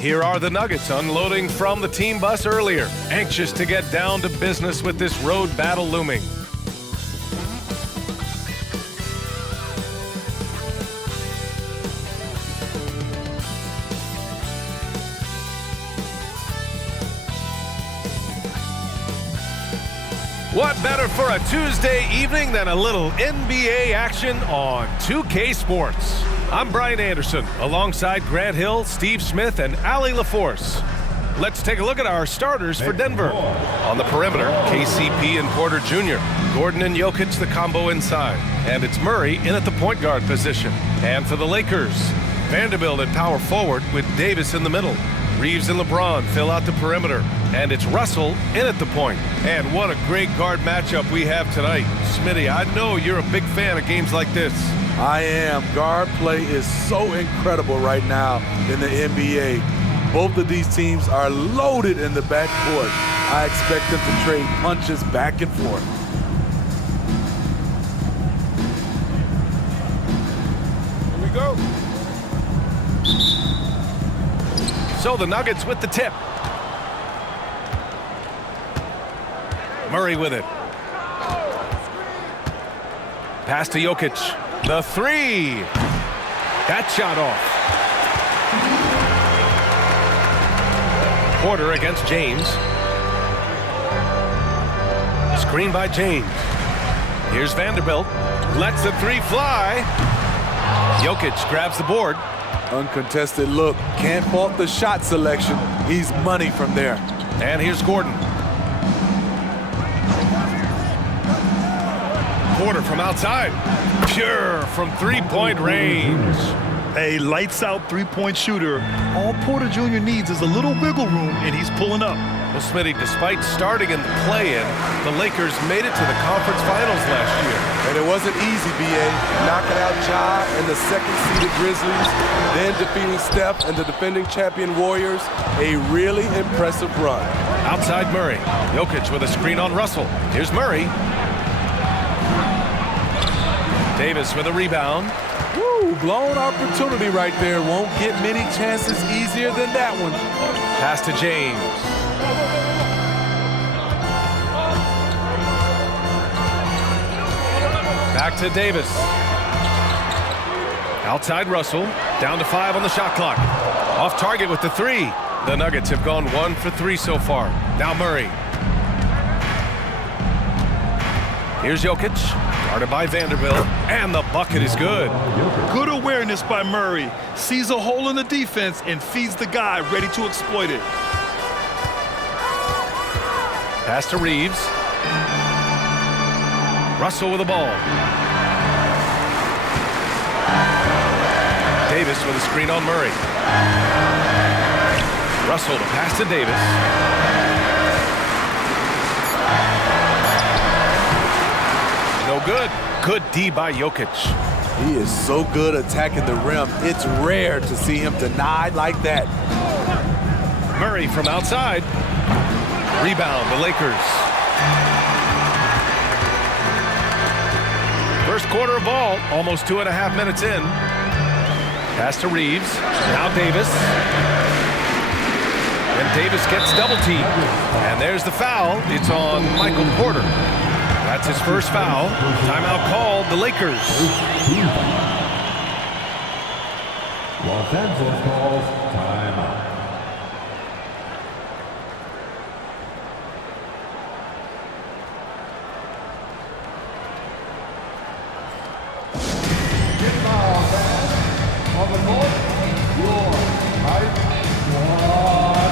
Here are the Nuggets unloading from the team bus earlier, anxious to get down to business with this road battle looming. What better for a Tuesday evening than a little NBA action on 2K Sports? I'm Brian Anderson, alongside Grant Hill, Steve Smith, and Allie LaForce. Let's take a look at our starters for Denver. On the perimeter, KCP and Porter Jr., Gordon and Jokic the combo inside, and it's Murray in at the point guard position. And for the Lakers, Vanderbilt at power forward with Davis in the middle. Reeves and LeBron fill out the perimeter, and it's Russell in at the point. And what a great guard matchup we have tonight. Smitty, I know you're a big fan of games like this. I am. Guard play is so incredible right now in the NBA. Both of these teams are loaded in the backcourt. I expect them to trade punches back and forth. Here we go. So the Nuggets with the tip. Murray with it. Pass to Jokic. The three. That shot off. Porter against James. Screen by James. Here's Vanderbilt. Lets the three fly. Jokic grabs the board. Uncontested look. Can't fault the shot selection. He's money from there. And here's Gordon. Porter from outside. Pure from three-point range. A lights-out three-point shooter. All Porter Jr. needs is a little wiggle room, and he's pulling up. Well, Smitty, despite starting in the play-in, the Lakers made it to the conference finals last year. And it wasn't easy, B.A. Knocking out Ja and the second-seeded Grizzlies, then defeating Steph and the defending champion Warriors. A really impressive run. Outside Murray. Jokic with a screen on Russell. Here's Murray. Davis with a rebound. Woo, blown opportunity right there. Won't get many chances easier than that one. Pass to James. Back to Davis. Outside Russell. Down to 5 on the shot clock. Off target with the three. The Nuggets have gone 1 for 3 so far. Now Murray. Here's Jokic. Guarded by Vanderbilt. And the bucket is good. Good awareness by Murray. Sees a hole in the defense and feeds the guy ready to exploit it. Pass to Reeves. Russell with the ball. Davis with a screen on Murray. Russell to pass to Davis. No good. Good D by Jokic. He is so good attacking the rim. It's rare to see him denied like that. Murray from outside. Rebound, the Lakers. First quarter of ball, almost 2.5 minutes in. Pass to Reeves. Now Davis. And Davis gets double teamed. And there's the foul. It's on Michael Porter. That's his first foul. Timeout called, the Lakers. Los Angeles calls timeout. On the north, your height squad.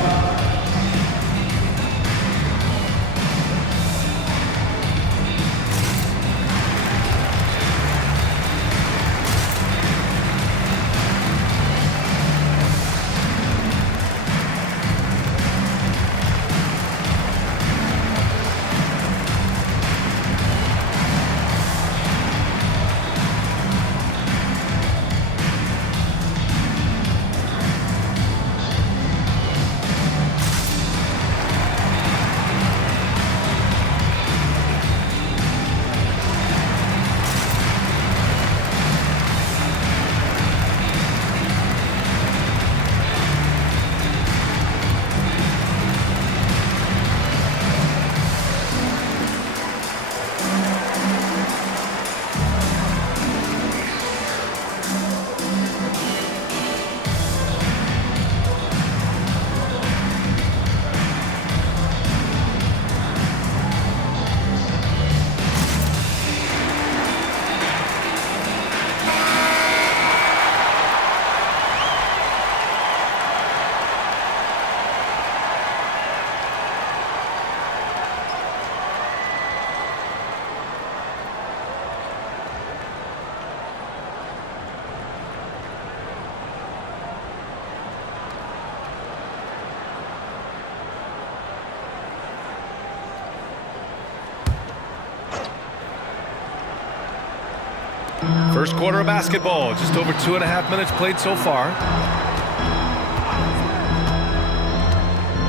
First quarter of basketball, just over 2.5 minutes played so far.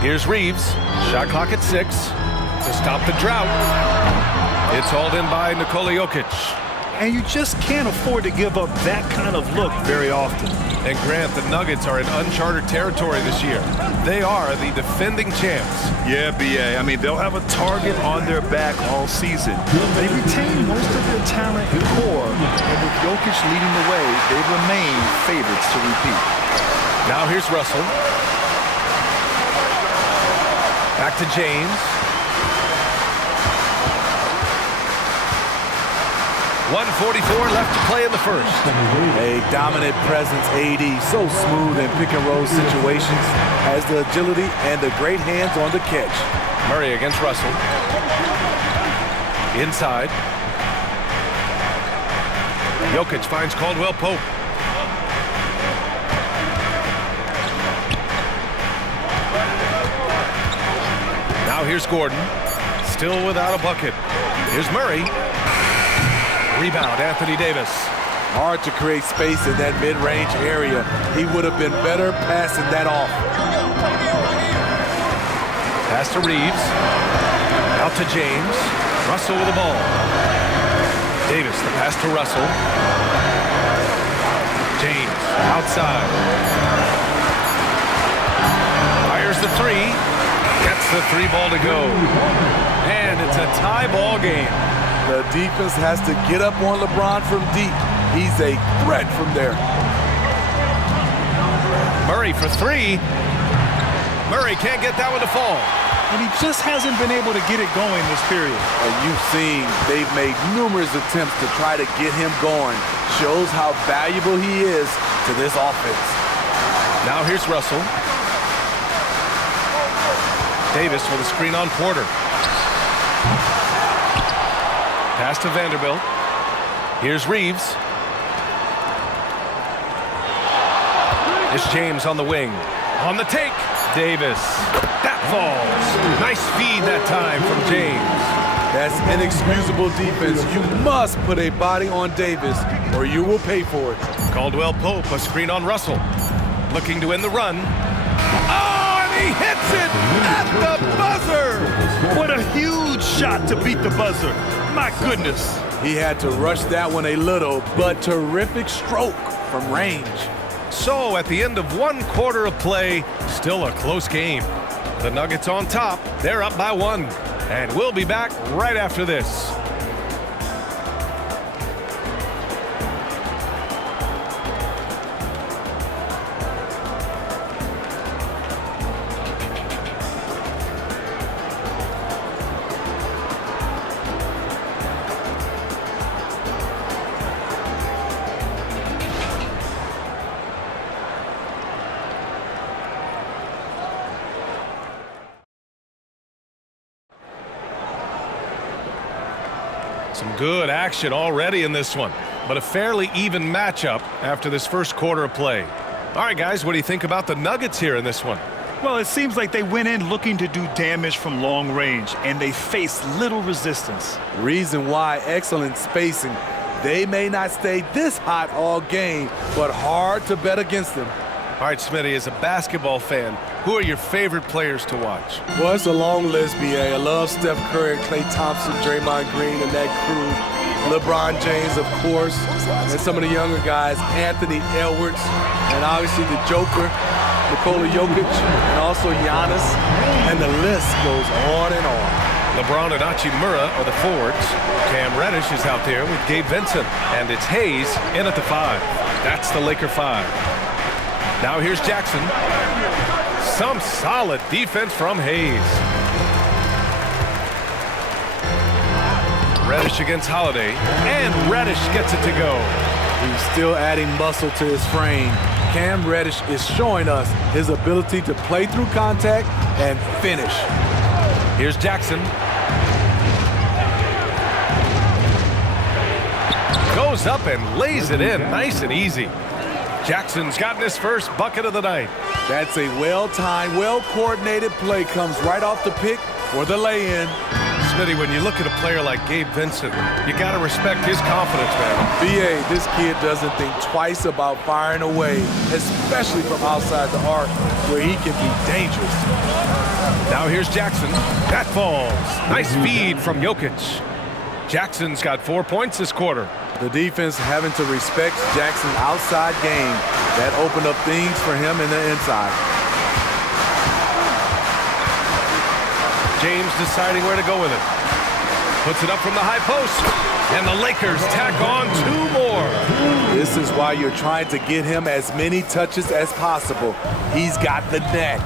Here's Reeves, shot clock at 6 to stop the drought. It's hauled in by Nikola Jokic. And you just can't afford to give up that kind of look very often. And Grant, the Nuggets are in uncharted territory this year. They are the defending champs. Yeah, B.A. I mean, they'll have a target on their back all season. They retain most of their talent and core, and with Jokic leading the way, they remain favorites to repeat. Now here's Russell. Back to James. 1:44 left to play in the first. A dominant presence, AD, so smooth in pick and roll situations, has the agility and the great hands on the catch. Murray against Russell. Inside. Jokic finds Caldwell Pope. Now here's Gordon. Still without a bucket. Here's Murray. Rebound, Anthony Davis. Hard to create space in that mid-range area. He would have been better passing that off. Pass to Reeves. Out to James. Russell with the ball. Davis, the pass to Russell. James, outside. Fires the three. Gets the three ball to go. And it's a tie ball game. The defense has to get up on LeBron from deep. He's a threat from there. Murray for three. Murray can't get that one to fall. And he just hasn't been able to get it going this period. And you've seen they've made numerous attempts to try to get him going. Shows how valuable he is to this offense. Now here's Russell. Davis with a screen on Porter. Pass to Vanderbilt. Here's Reeves. It's James on the wing. On the take. Davis. That falls. Nice feed that time from James. That's inexcusable defense. You must put a body on Davis or you will pay for it. Caldwell Pope, a screen on Russell. Looking to end the run. Oh, and he hits it at the buzzer. What a huge shot to beat the buzzer. My goodness. He had to rush that one a little, but terrific stroke from range. So at the end of 1 quarter of play, still a close game. The Nuggets on top. They're up by 1. And we'll be back right after this. Some good action already in this one, but a fairly even matchup after this first quarter of play. All right, guys, what do you think about the Nuggets here in this one? Well, it seems like they went in looking to do damage from long range, and they faced little resistance. Reason why, excellent spacing. They may not stay this hot all game, but hard to bet against them. All right, Smitty, as a basketball fan, who are your favorite players to watch? Well, it's a long list, B.A. I love Steph Curry, Klay Thompson, Draymond Green, and that crew. LeBron James, of course, and some of the younger guys, Anthony Edwards, and obviously the Joker, Nikola Jokic, and also Giannis, and the list goes on and on. LeBron and Hachimura are the forwards. Cam Reddish is out there with Gabe Vincent, and it's Hayes in at the 5. That's the Laker 5. Now here's Jackson. Some solid defense from Hayes. Reddish against Holiday, and Reddish gets it to go. He's still adding muscle to his frame. Cam Reddish is showing us his ability to play through contact and finish. Here's Jackson. Goes up and lays it in nice and easy. Jackson's gotten his first bucket of the night. That's a well-timed, well-coordinated play. Comes right off the pick for the lay-in. Smitty, when you look at a player like Gabe Vincent, you got to respect his confidence, man. BA, this kid doesn't think twice about firing away, especially from outside the arc where he can be dangerous. Now here's Jackson. That falls. Nice feed from Jokic. Jackson's got 4 points this quarter. The defense having to respect Jackson's outside game. That opened up things for him in the inside. James deciding where to go with it. Puts it up from the high post. And the Lakers tack on 2 more. This is why you're trying to get him as many touches as possible. He's got the neck.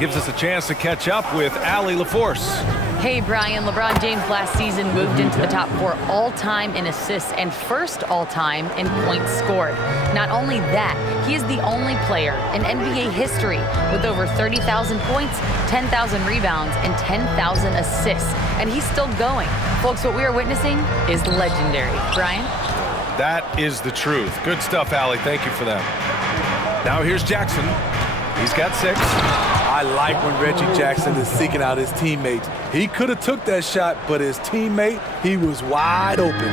Gives us a chance to catch up with Allie LaForce. Hey, Brian, LeBron James last season moved into the top 4 all-time in assists and first all-time in points scored. Not only that, he is the only player in NBA history with over 30,000 points, 10,000 rebounds, and 10,000 assists. And he's still going. Folks, what we are witnessing is legendary. Brian? That is the truth. Good stuff, Allie. Thank you for that. Now here's Jackson. He's got 6. I like when Reggie Jackson is seeking out his teammates. He could have took that shot, but his teammate, he was wide open.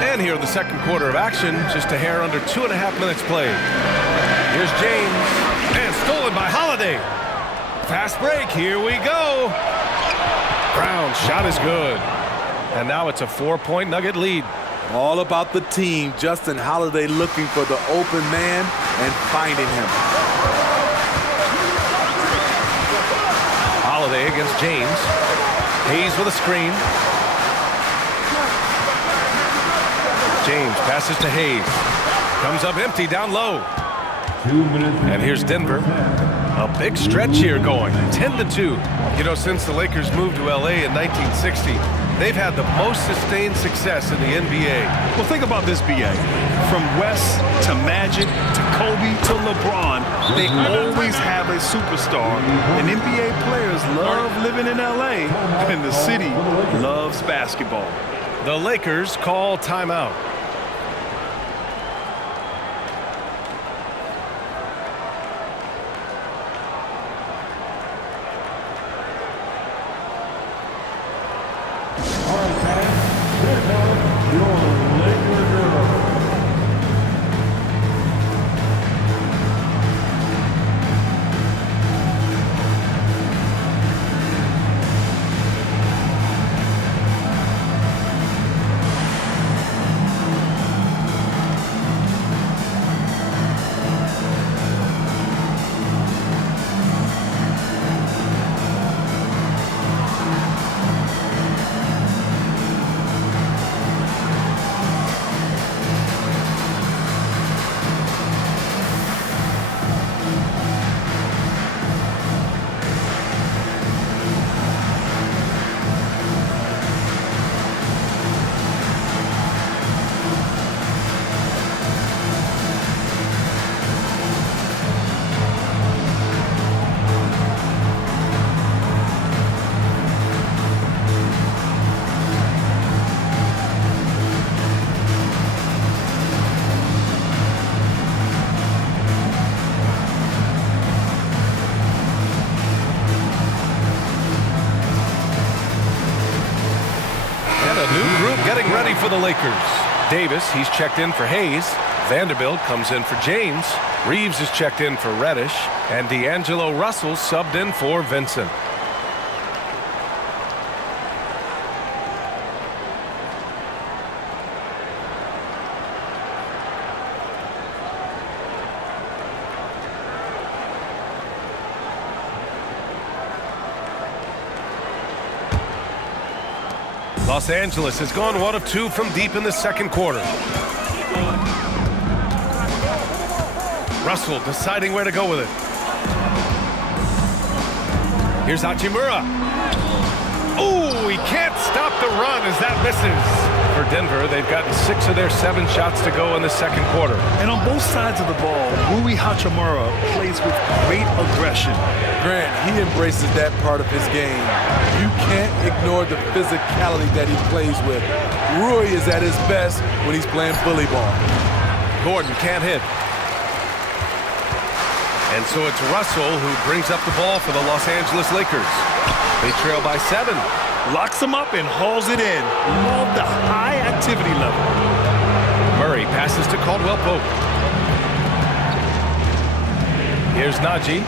And here in the second quarter of action, just a hair under 2.5 minutes played. Here's James, and stolen by Holiday. Fast break, here we go. Brown's shot is good. And now it's a 4-point Nugget lead. All about the team. Justin Holiday looking for the open man and finding him. Holiday against James. Hayes with a screen. James passes to Hayes. Comes up empty down low. 2 minutes. And here's Denver. A big stretch here going, 10-2. You know, since the Lakers moved to LA in 1960, they've had the most sustained success in the NBA. Well, think about this, BA. From West to Magic to Kobe to LeBron, they always have a superstar. And NBA players love living in LA, and the city loves basketball. The Lakers call timeout. Getting ready for the Lakers. Davis, he's checked in for Hayes. Vanderbilt comes in for James. Reeves is checked in for Reddish. And D'Angelo Russell subbed in for Vincent. Los Angeles has gone 1 of 2 from deep in the second quarter. Russell deciding where to go with it. Here's Hachimura. Oh, he can't stop the run as that misses. For Denver, they've gotten 6 of their 7 shots to go in the second quarter. And on both sides of the ball, Rui Hachimura plays with great aggression. Grant, he embraces that part of his game. You can't ignore the physicality that he plays with. Rui is at his best when he's playing bully ball. Gordon can't hit. And so it's Russell who brings up the ball for the Los Angeles Lakers. They trail by 7. Locks him up and hauls it in. Love the high activity level. Murray passes to Caldwell Pope. Here's Najee.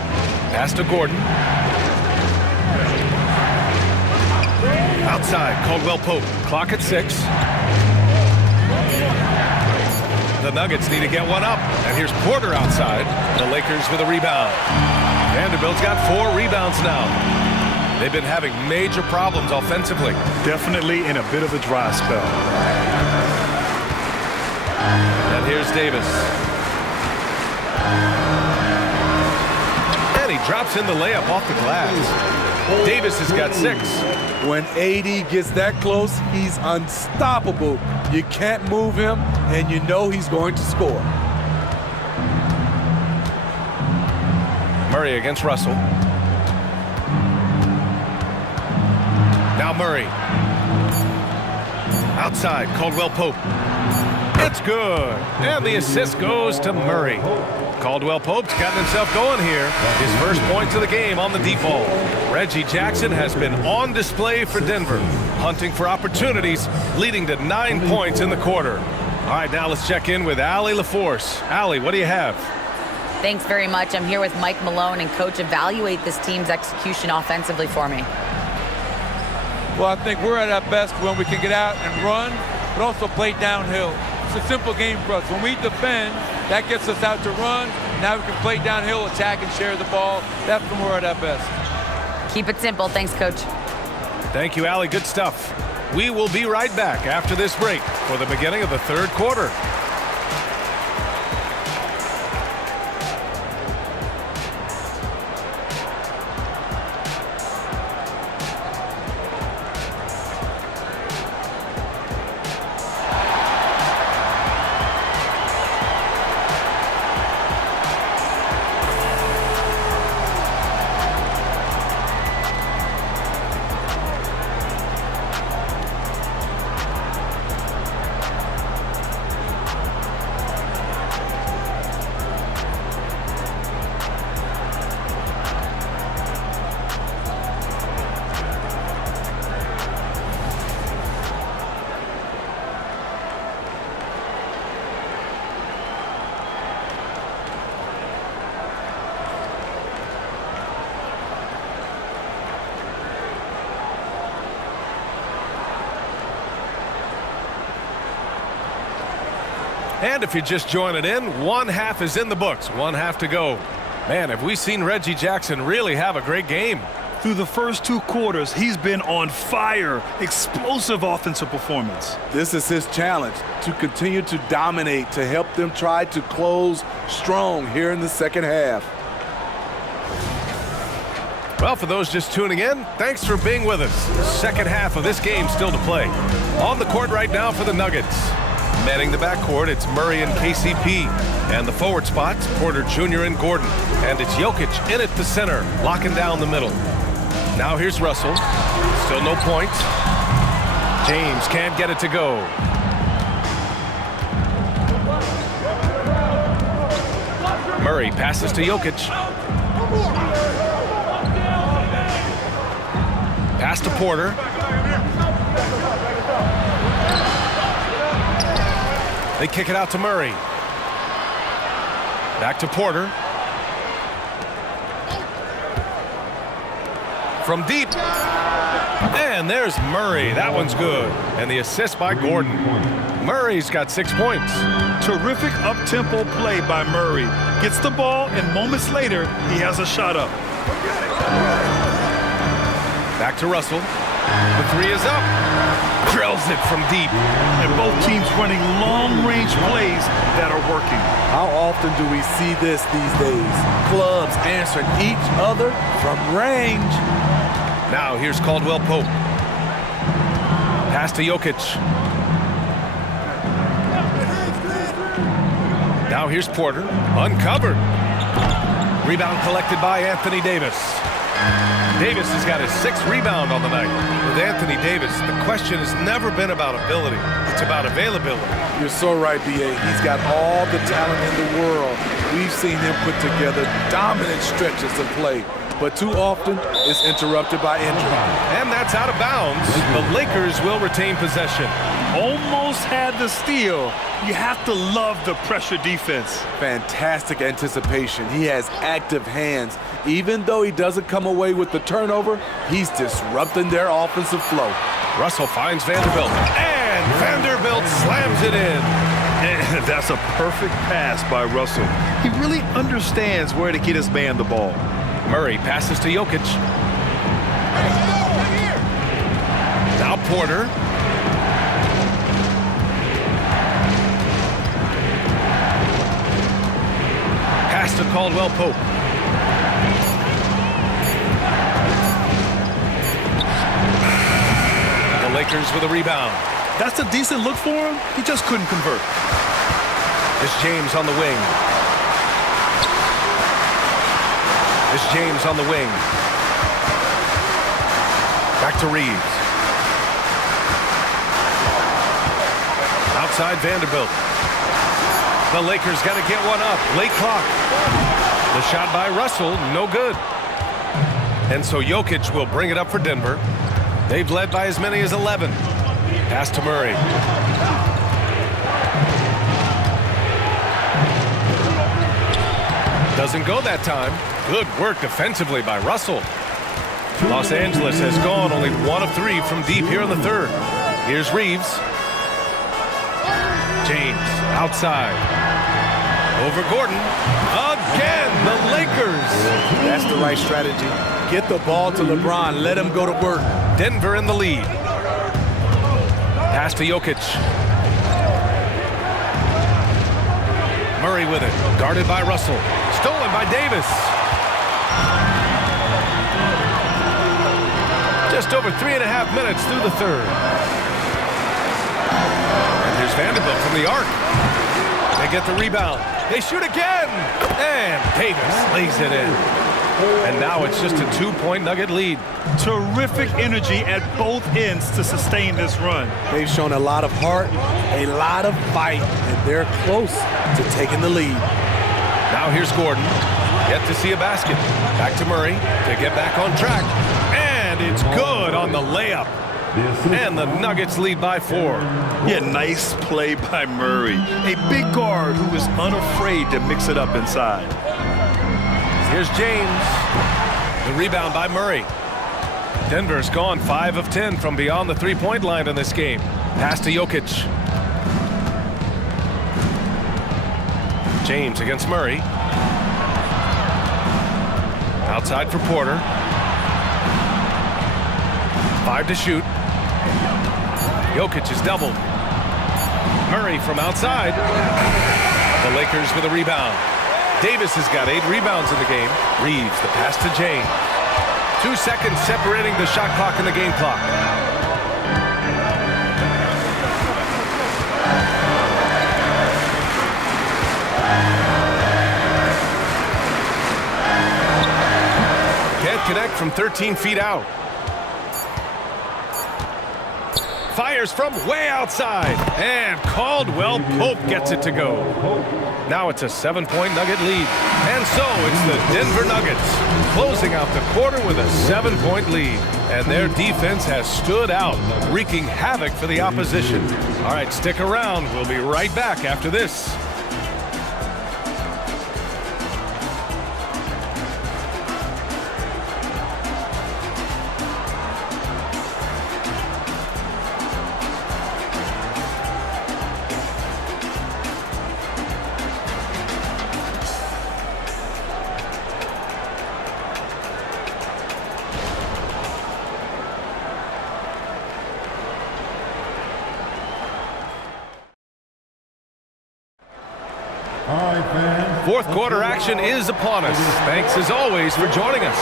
Pass to Gordon. Outside, Caldwell Pope. Clock at 6. The Nuggets need to get one up. And here's Porter outside. The Lakers with a rebound. Vanderbilt's got 4 rebounds now. They've been having major problems offensively. Definitely in a bit of a dry spell. And here's Davis. And he drops in the layup off the glass. Davis has got 6. When AD gets that close, he's unstoppable. You can't move him, and you know he's going to score. Murray against Russell. Now Murray. Outside, Caldwell Pope. It's good. And the assist goes to Murray. Caldwell Pope's gotten himself going here. His first points of the game on the deep ball. Reggie Jackson has been on display for Denver, hunting for opportunities, leading to 9 points in the quarter. All right, now let's check in with Allie LaForce. Allie, what do you have? Thanks very much. I'm here with Mike Malone, and Coach, evaluate this team's execution offensively for me. Well, I think we're at our best when we can get out and run, but also play downhill. It's a simple game for us. When we defend, that gets us out to run. Now we can play downhill, attack, and share the ball. That's when we're at our best. Keep it simple. Thanks, Coach. Thank you, Allie. Good stuff. We will be right back after this break for the beginning of the third quarter. And if you're just joining in, one half is in the books, one half to go. Man, have we seen Reggie Jackson really have a great game. Through the first 2 quarters, he's been on fire. Explosive offensive performance. This is his challenge, to continue to dominate, to help them try to close strong here in the second half. Well, for those just tuning in, thanks for being with us. Second half of this game still to play. On the court right now for the Nuggets. Manning the backcourt, it's Murray and KCP. And the forward spots, Porter Jr. and Gordon. And it's Jokic in at the center, locking down the middle. Now here's Russell. Still no points. James can't get it to go. Murray passes to Jokic. Pass to Porter. They kick it out to Murray. Back to Porter. From deep. And there's Murray. That one's good. And the assist by Gordon. Murray's got 6 points. Terrific up-tempo play by Murray. Gets the ball, and moments later, he has a shot up. Back to Russell. The 3 is up. Drills it from deep. And both teams running long-range plays that are working. How often do we see this these days? Clubs answering each other from range. Now here's Caldwell Pope. Pass to Jokic. Now here's Porter. Uncovered. Rebound collected by Anthony Davis. Davis has got his 6th rebound on the night. With Anthony Davis, the question has never been about ability. It's about availability. You're so right, B.A. He's got all the talent in the world. We've seen him put together dominant stretches of play, but too often it's interrupted by injury. And that's out of bounds. The Lakers will retain possession. Almost had the steal. You have to love the pressure defense. Fantastic anticipation. He has active hands. Even though he doesn't come away with the turnover, he's disrupting their offensive flow. Russell finds Vanderbilt, and Vanderbilt slams it in. And that's a perfect pass by Russell. He really understands where to get his man the ball. Murray passes to Jokic. Now Porter. Pass to Caldwell Pope. The Lakers with a rebound. That's a decent look for him. He just couldn't convert. It's James on the wing. It's James on the wing. Back to Reeves. Outside Vanderbilt. The Lakers got to get one up. Late clock. The shot by Russell, no good. And so Jokic will bring it up for Denver. They've led by as many as 11. Pass to Murray. Doesn't go that time. Good work defensively by Russell. Los Angeles has gone only 1 of 3 from deep here in the third. Here's Reeves. James outside. Over Gordon. Again, the Lakers. That's the right strategy. Get the ball to LeBron. Let him go to work. Denver in the lead. Pass to Jokic. Murray with it. Guarded by Russell. Stolen by Davis. Just over 3.5 minutes through the third. And here's Vanderbilt from the arc. They get the rebound. They shoot again. And Davis lays it in. And now it's just a 2-point Nugget lead. Terrific energy at both ends to sustain this run. They've shown a lot of heart, a lot of fight, and they're close to taking the lead. Now here's Gordon. Yet to see a basket. Back to Murray to get back on track. And it's good on the layup. And the Nuggets lead by 4. Yeah, nice play by Murray. A big guard who is unafraid to mix it up inside. Here's James. The rebound by Murray. Denver's gone 5 of 10 from beyond the three-point line in this game. Pass to Jokic. James against Murray. Outside for Porter. 5 to shoot. Jokic is doubled. Murray from outside. The Lakers with a rebound. Davis has got 8 rebounds in the game. Reeves, the pass to James. 2 seconds separating the shot clock and the game clock. Can't connect from 13 feet out. Fires from way outside. And Caldwell Pope gets it to go. Now it's a 7-point Nugget lead. And so it's the Denver Nuggets closing out the quarter with a 7-point lead. And their defense has stood out, wreaking havoc for the opposition. All right, stick around. We'll be right back after this. Fourth quarter action is upon us. Thanks as always for joining us.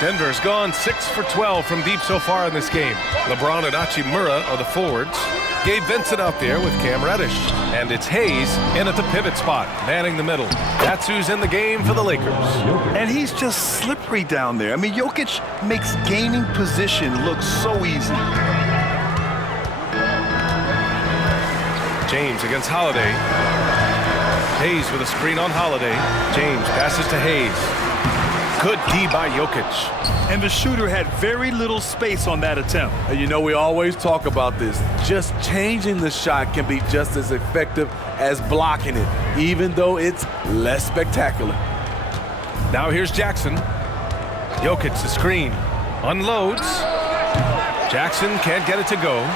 Denver's gone 6 for 12 from deep so far in this game. LeBron and Hachimura are the forwards. Gabe Vincent out there with Cam Reddish. And it's Hayes in at the pivot spot, manning the middle. That's who's in the game for the Lakers. And he's just slippery down there. I mean, Jokic makes gaining position look so easy. James against Holiday. Hayes with a screen on Holiday. James passes to Hayes. Good D by Jokic. And the shooter had very little space on that attempt. And you know, we always talk about this. Just changing the shot can be just as effective as blocking it, even though it's less spectacular. Now here's Jackson. Jokic the screen. Unloads. Jackson can't get it to go.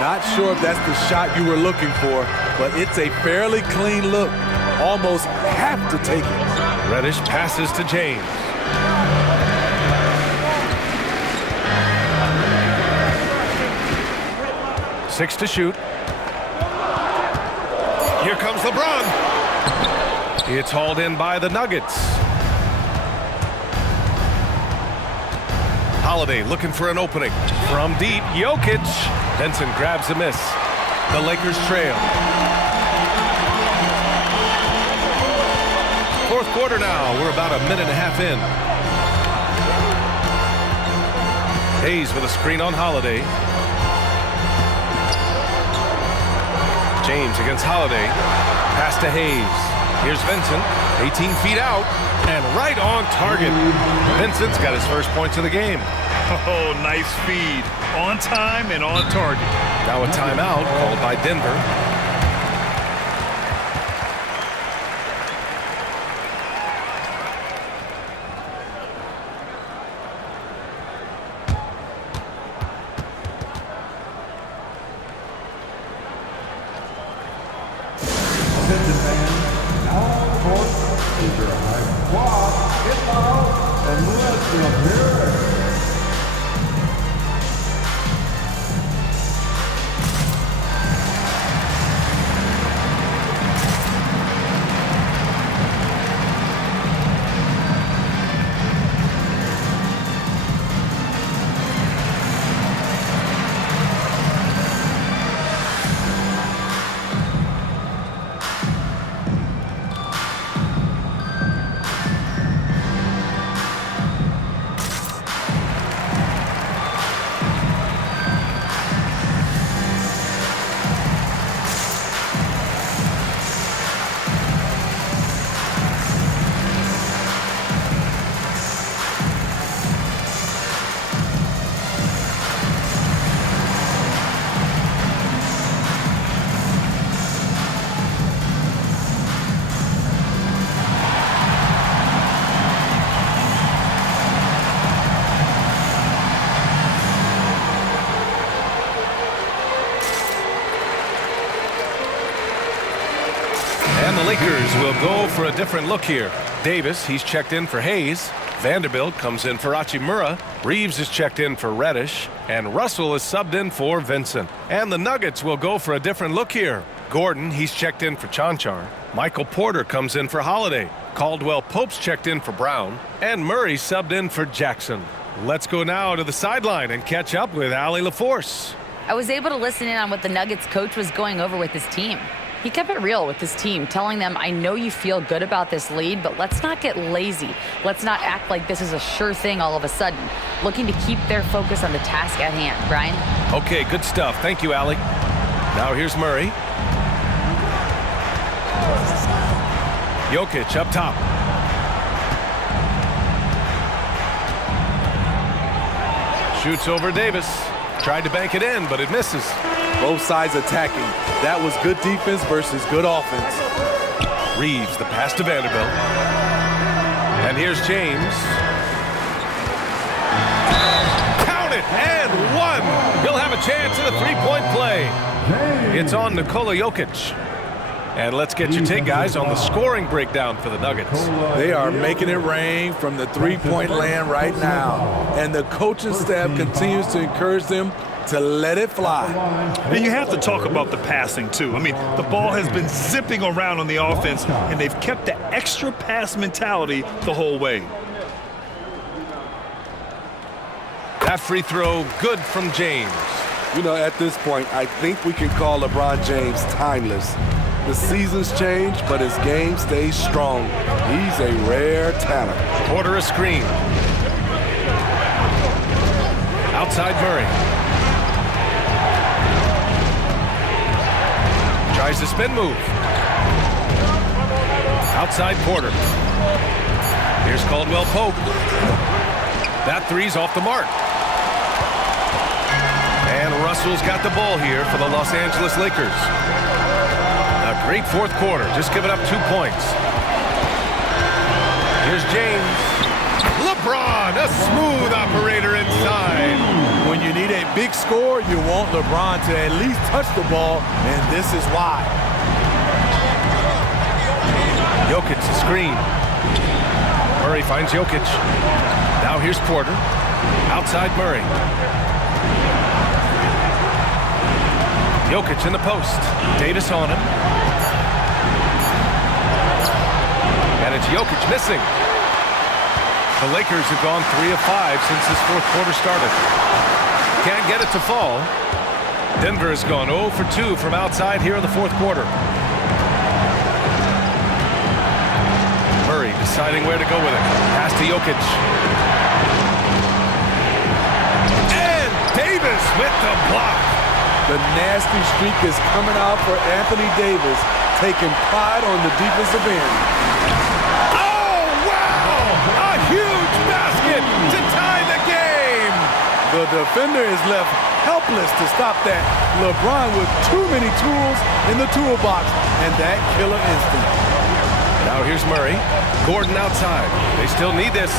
Not sure if that's the shot you were looking for, but it's a fairly clean look. Almost have to take it. Reddish passes to James. Six to shoot. Here comes LeBron. It's hauled in by the Nuggets. Holiday looking for an opening. From deep, Jokic. Vincent grabs a miss. The Lakers trail. Fourth quarter now. We're about a minute and a half in. Hayes with a screen on Holiday. James against Holiday. Pass to Hayes. Here's Vincent. 18 feet out and right on target. Vincent's got his first points of the game. Oh, nice feed. On time and on target. Now a timeout called by Denver. Attention fans, now on the court is your high squad, inbound, and let's hear it. And the Lakers will go for a different look here. Davis, he's checked in for Hayes. Vanderbilt comes in for Hachimura. Reeves is checked in for Reddish. And Russell is subbed in for Vincent. And the Nuggets will go for a different look here. Gordon, he's checked in for Chanchar. Michael Porter comes in for Holiday. Caldwell Pope's checked in for Brown. And Murray subbed in for Jackson. Let's go now to the sideline and catch up with Allie LaForce. I was able to listen in on what the Nuggets coach was going over with his team. He kept it real with his team, telling them, I know you feel good about this lead, but let's not get lazy. Let's not act like this is a sure thing all of a sudden. Looking to keep their focus on the task at hand. Brian? Okay, good stuff. Thank you, Allie. Now here's Murray. Jokic up top. Shoots over Davis. Tried to bank it in, but it misses. Both sides attacking. That was good defense versus good offense. Reeves, the pass to Vanderbilt. And here's James. Count it, and one. He'll have a chance at a three-point play. It's on Nikola Jokic. And let's get your take, guys, on the scoring breakdown for the Nuggets. They are making it rain from the three-point land right now. And the coaching staff continues to encourage them to let it fly. And you have to talk about the passing, too. I mean, the ball has been zipping around on the offense, and they've kept the extra pass mentality the whole way. That free throw, good from James. You know, at this point, I think we can call LeBron James timeless. The seasons change, but his game stays strong. He's a rare talent. Porter a screen. Outside Murray. Tried Tries the spin move. Outside Porter. Here's Caldwell Pope. That three's off the mark. And Russell's got the ball here for the Los Angeles Lakers. A great fourth quarter, just giving up 2 points. Here's James. LeBron, a smooth operator inside. When you need a big score, you want LeBron to at least touch the ball, and this is why. Jokic, a screen. Murray finds Jokic. Now here's Porter. Outside Murray. Jokic in the post. Davis on him. And it's Jokic missing. The Lakers have gone 3 of 5 since this fourth quarter started. Can't get it to fall. Denver has gone 0 for 2 from outside here in the fourth quarter. Murray deciding where to go with it. Pass to Jokic. And Davis with the block. The nasty streak is coming out for Anthony Davis, taking pride on the defensive end. Oh, wow! A huge basket to tie the game! The defender is left helpless to stop that. LeBron with too many tools in the toolbox and that killer instinct. Now here's Murray. Gordon outside. They still need this.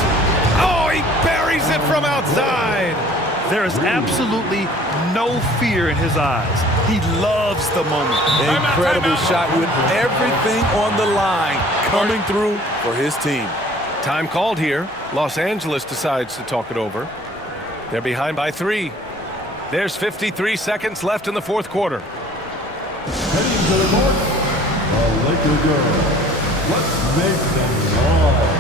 Oh, he buries it from outside! There is absolutely no fear in his eyes. He loves the moment. Incredible shot with everything on the line coming through for his team. Time called here. Los Angeles decides to talk it over. They're behind by 3. There's 53 seconds left in the fourth quarter. Heading to the court, the Laker girls. Let's make them noise.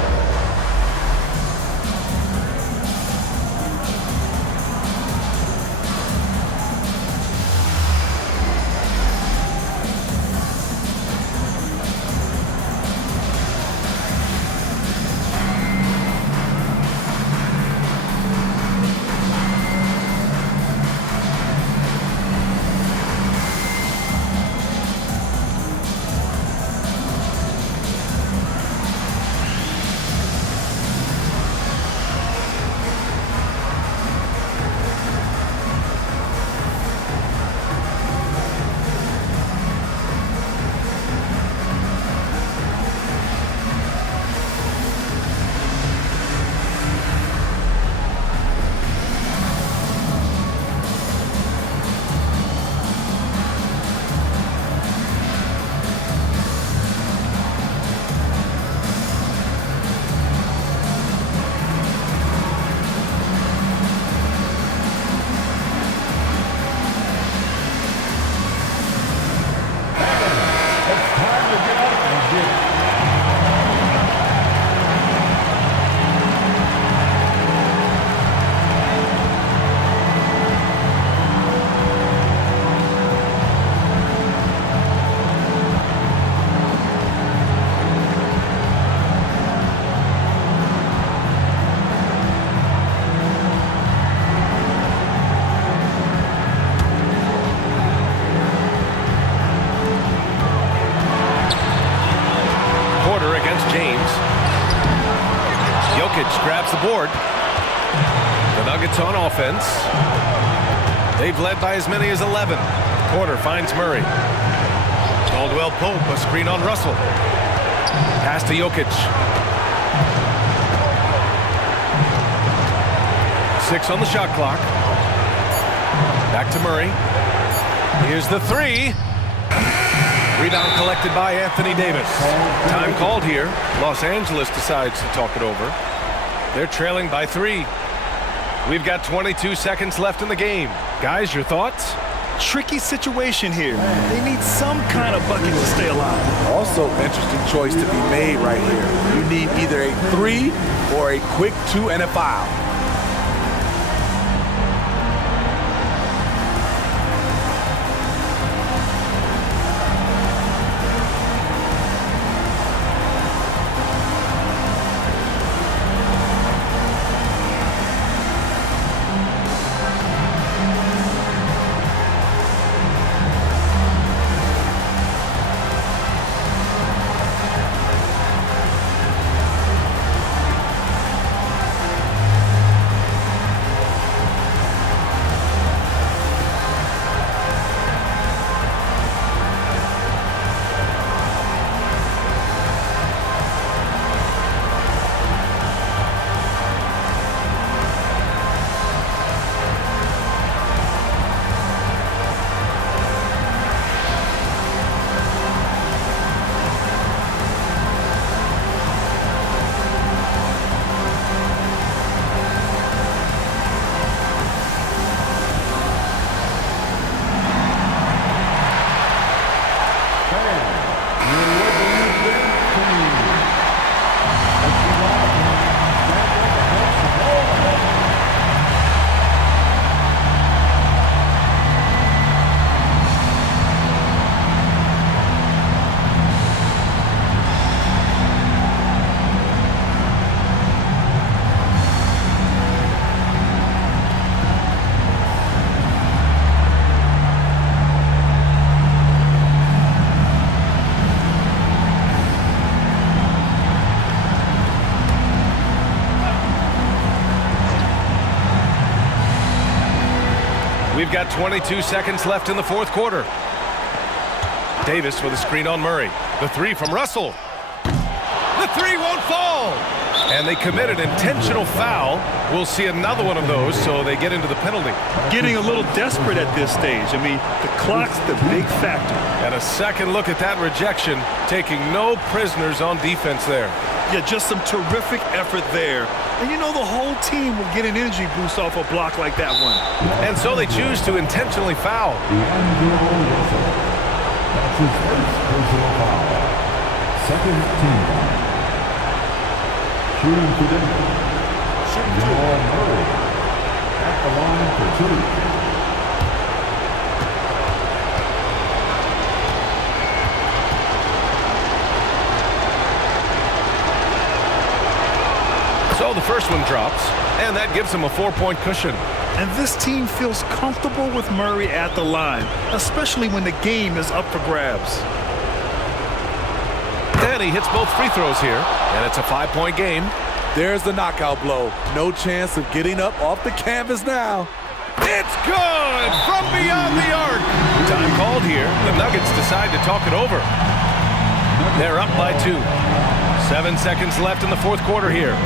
Grabs the board. The Nuggets on offense. They've led by as many as 11. Porter finds Murray. Caldwell Pope, a screen on Russell. Pass to Jokic. 6 on the shot clock. Back to Murray. Here's the 3. Rebound collected by Anthony Davis. Time called here. Los Angeles decides to talk it over. They're trailing by 3. We've got 22 seconds left in the game. Guys, your thoughts? Tricky situation here. They need some kind of bucket to stay alive. Also, interesting choice to be made right here. You need either a 3 or a quick 2 and a foul. We've got 22 seconds left in the fourth quarter. Davis with a screen on Murray. The three from Russell. The three won't fall. And they committed intentional foul. We'll see another one of those, so they get into the penalty. Getting a little desperate at this stage. I mean, the clock's the big factor. And a second look at that rejection, taking no prisoners on defense there. Yeah, just some terrific effort there. And you know the whole team will get an energy boost off a block like that one. And so they choose to intentionally foul. That's his first personal foul. Second team foul. Shooting to Denver. Jamal Murray at the line for two. So the first one drops, and that gives them a 4-point cushion. And this team feels comfortable with Murray at the line, especially when the game is up for grabs. And he hits both free throws here, and it's a 5-point game. There's the knockout blow. No chance of getting up off the canvas now. It's good from beyond the arc. Time called here. The Nuggets decide to talk it over. They're up by 2. 7 seconds left in the fourth quarter here.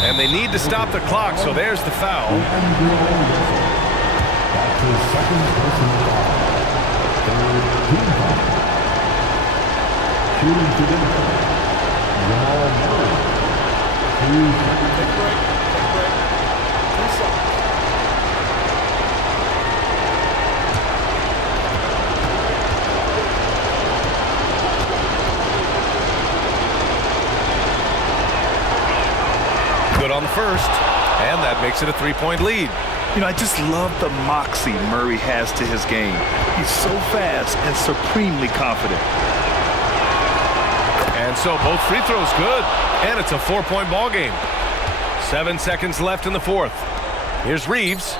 And they need to stop the clock, so there's the foul. That's his second personal foul. Third team foul. Shooting to Denver. Jamal Murray. 3 seconds. Take a break. 3 seconds. Good on the first, and that makes it a 3-point lead. You know, I just love the moxie Murray has to his game. He's so fast and supremely confident. And so both free throws good, and it's a 4-point ball game. 7 seconds left in the fourth. Here's Reeves.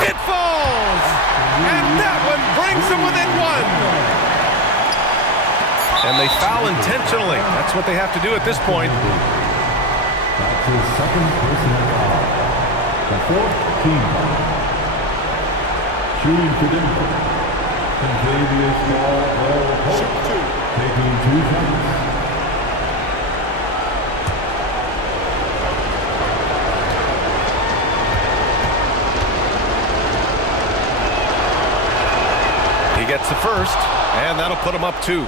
It falls! And that one brings them within 1. And they foul intentionally. That's what they have to do at this point. That's his second personal foul. The fourth team foul. Shooting to Denver. Contavious Ball taking 2 shots. He gets the first, and that'll put him up 2.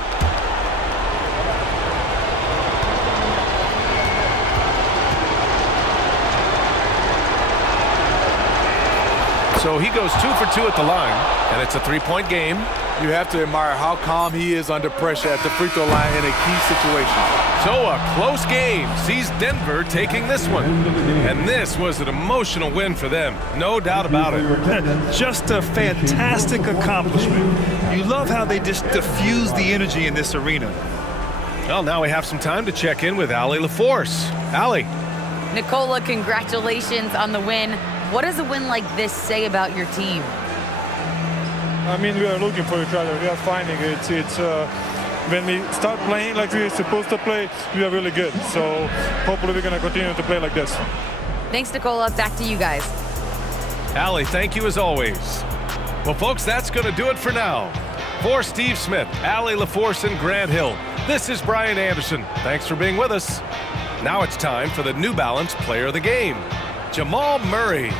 So he goes 2 for 2 at the line, and it's a 3-point game. You have to admire how calm he is under pressure at the free throw line in a key situation. So a close game sees Denver taking this one. And this was an emotional win for them, no doubt about it. Just a fantastic accomplishment. You love how they just diffuse the energy in this arena. Well, now we have some time to check in with Allie LaForce. Allie. Nikola, congratulations on the win. What does a win like this say about your team? I mean, we are looking for each other. We are finding it. When we start playing like we're supposed to play, we are really good. So hopefully we're going to continue to play like this. Thanks, Nikola. Back to you guys. Allie, thank you as always. Well, folks, that's going to do it for now. For Steve Smith, Allie LaForce, and Grant Hill, this is Brian Anderson. Thanks for being with us. Now it's time for the New Balance Player of the Game, Jamal Murray.